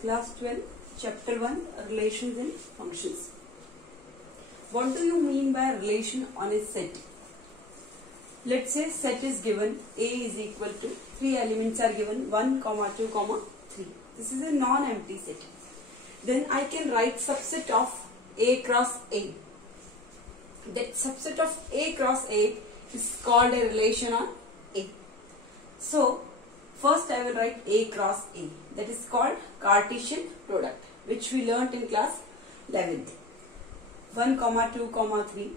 Class 12, Chapter 1, Relations and Functions. What do you mean by relation on a set? Let's say set is given, A is equal to, 3 elements are given, 1, 2, 3. This is a non-empty set. Then I can write subset of A cross A. That subset of A cross A is called a relation on A. So, first I will write A cross A. That is called Cartesian product, which we learnt in class 11th. 1, 2, 3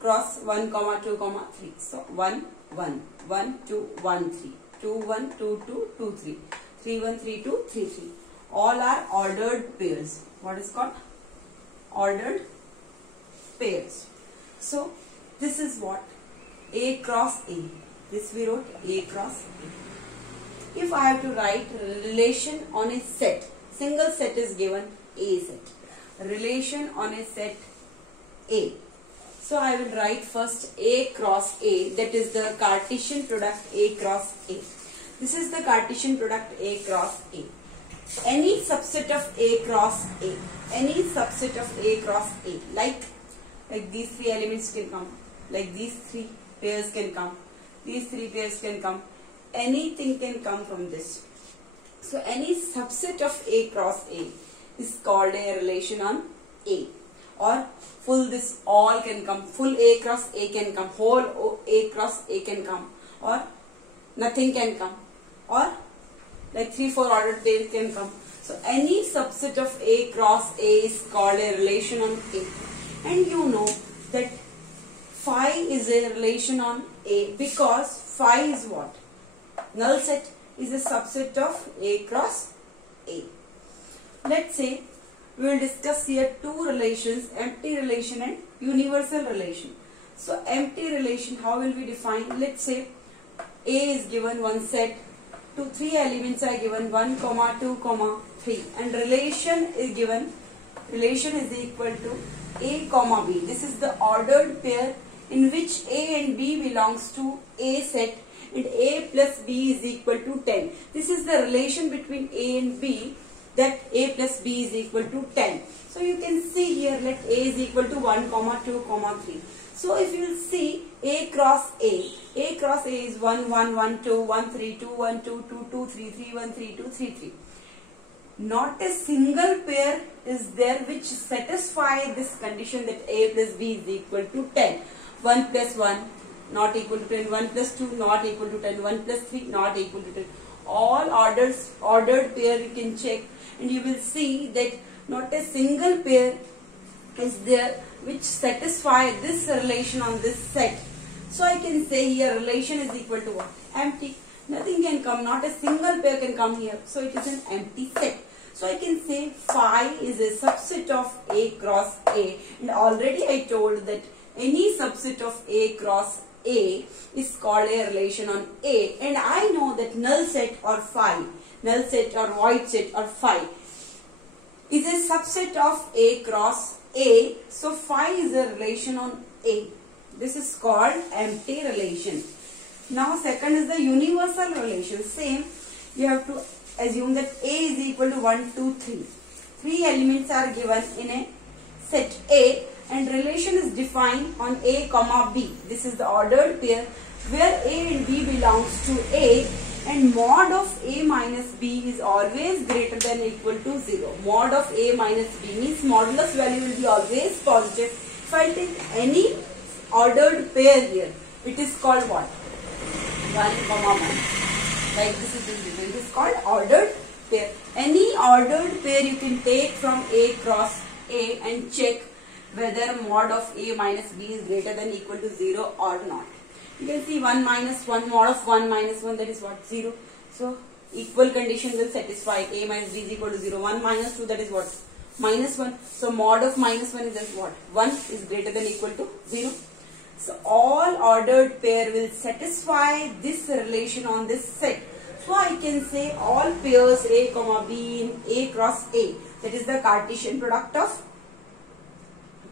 cross 1, 2, 3. So 1, 1, 1, 2, 1, 3, 2, 1, 2, 2, 2, 3, 3, 1, 3, 2, 3, 3. All are ordered pairs. What is called? Ordered pairs. So this is what? A cross A. This we wrote A cross A. If I have to write relation on a set, single set is given A set. Relation on a set A. So I will write first A cross A, that is the Cartesian product A cross A. This is the Cartesian product A cross A. Any subset of A cross A, any subset of A cross A, like these 3 elements can come, like these 3 pairs can come, these 3 pairs can come, anything can come from this. So any subset of A cross A is called a relation on A, or full this all can come, full A cross A can come, whole A cross A can come, or nothing can come, or like 3, 4 ordered pairs can come. So any subset of A cross A is called a relation on A. And you know that phi is a relation on A because phi is what? Null set is a subset of A cross A. Let's say we will discuss here 2 relations, empty relation and universal relation. So empty relation, how will we define? Let's say A is given one set, 3 elements are given 1, 2, 3, and relation is given, relation is equal to A, B. This is the ordered pair in which A and B belongs to A set and A plus B is equal to 10. This is the relation between A and B, that A plus B is equal to 10. So you can see here, let A is equal to 1, 2, 3. So if you will see A cross A is 1, 1, 1, 2, 1, 3, 2, 1, 2, 2, 2, 3, 3, 1, 3, 2, 3, 3. Not a single pair is there which satisfy this condition that A plus B is equal to 10. 1 plus 1 not equal to 10, 1 plus 2 not equal to 10, 1 plus 3 not equal to 10. All ordered pair you can check and you will see that not a single pair is there which satisfy this relation on this set. So I can say here relation is equal to what? Empty. Nothing can come, not a single pair can come here. So it is an empty set. So I can say phi is a subset of A cross A, and already I told that any subset of A cross A is called a relation on A, and I know that null set or phi, null set or void set or phi is a subset of A cross A. So phi is a relation on A. This is called empty relation. Now second is the universal relation. Same, you have to assume that A is equal to 1, 2, 3. 3 elements are given in a set A and relation is defined on A, B. This is the ordered pair where A and B belongs to A, and mod of A minus B is always greater than or equal to 0. Mod of A minus B means modulus value will be always positive. If I take any ordered pair here, it is called what? 1, 1. Like this is written. It is called ordered pair. Any ordered pair you can take from A cross A and check whether mod of A minus B is greater than or equal to 0 or not. You can see 1 minus 1, mod of 1 minus 1, that is what? 0. So equal condition will satisfy. A minus B is equal to 0. 1 minus 2, that is what? Minus 1. So mod of minus 1 is just what? 1 is greater than or equal to 0. So all ordered pair will satisfy this relation on this set. So I can say all pairs A, B in A cross A, that is the Cartesian product of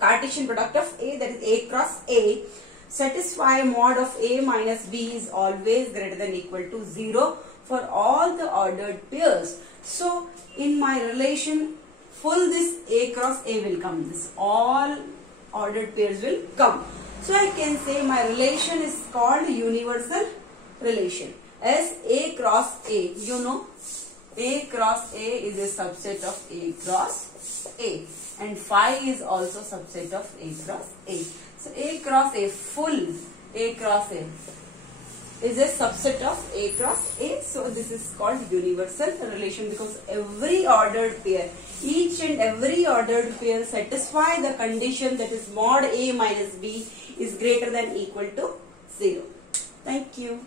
A, that is A cross A, satisfy mod of A minus B is always greater than or equal to 0 for all the ordered pairs. So in my relation, full this A cross A will come. This all ordered pairs will come. So I can say my relation is called universal relation as A cross A. You know, A cross A is a subset of A cross A, and phi is also subset of A cross A. So A cross A, full A cross A is a subset of A cross A. So this is called universal relation because every ordered pair, each and every ordered pair satisfy the condition that is mod A minus B is greater than equal to 0. Thank you.